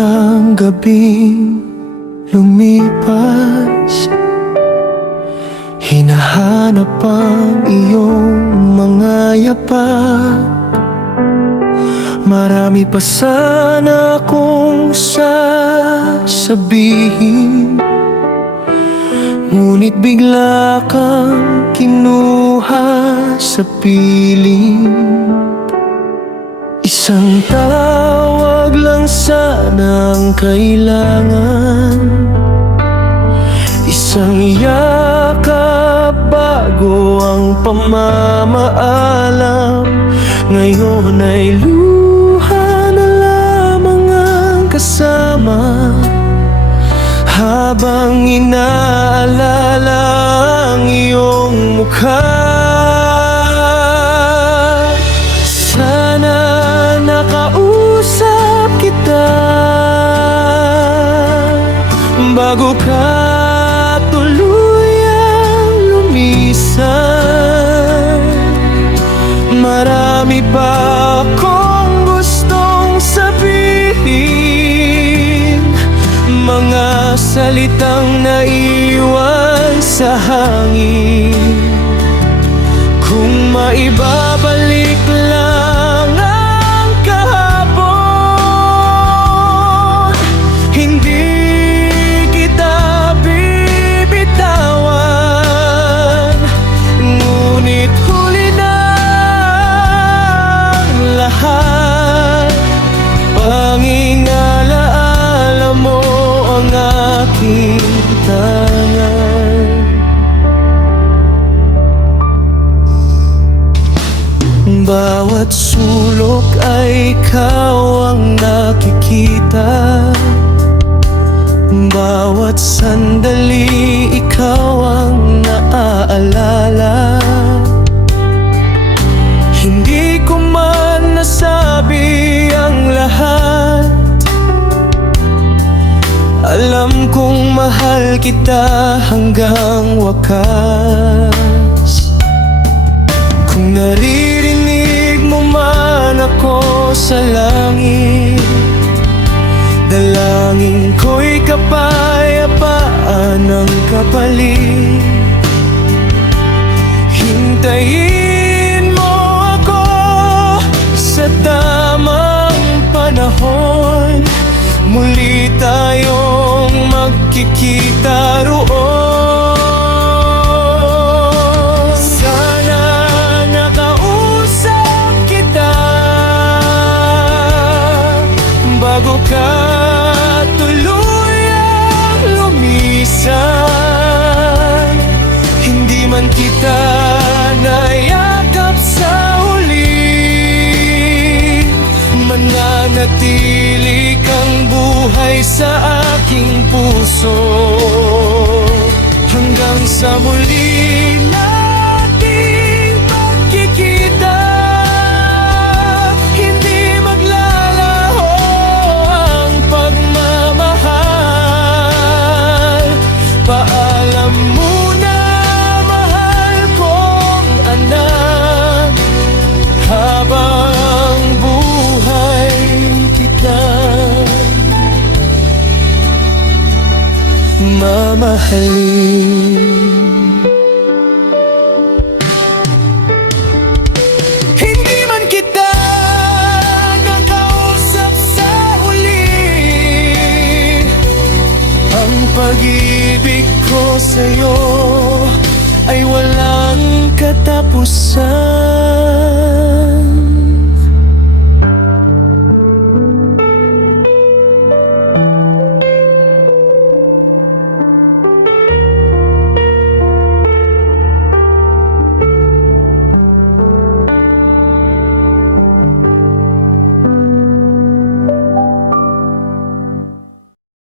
ang gabing lumipas, hinahanap ang iyong mga yapak. Marami pa sana akong sasabihin, ngunit bigla kang kinuha sa piling. Isang tawag lang sana ang kailangan, isang yakap bago ang pamamaalam. Ngayon ay luha na lamang ang kasama, habang inaalala ang iyong mukha. Sana nakausap kita bago ka tuluyang lumisan. Marami pa akong gustong sabihin, mga salitang naiwan sa hangin. Kung maibabalik lang ang kahapon, hindi kita bibitawan. Ngunit huli na ang lahat, pangingalaala mo ang aking tangan. Bawat sulok ay ikaw ang nakikita, bawat sandali ikaw ang naaalala. Hindi ko man nasabi ang lahat, alam kong mahal kita hanggang wakas. Kung naririnig mo man ako sa langit, dalangin ko'y kapayapaan ng kapalit. Hintayin mo ako sa tamang panahon, muli tayong magkikita roon. Sana nakausap kita bago ka tuluyang lumisan. Hindi man kita nayakap sa huli, mananatili kang buhay sa aking puso. Hanggang sa muli nating pagkikita, hindi maglalaho ang pagmamahal. Paalam muna, mahal kong anak, habang buhay kita mamahalin.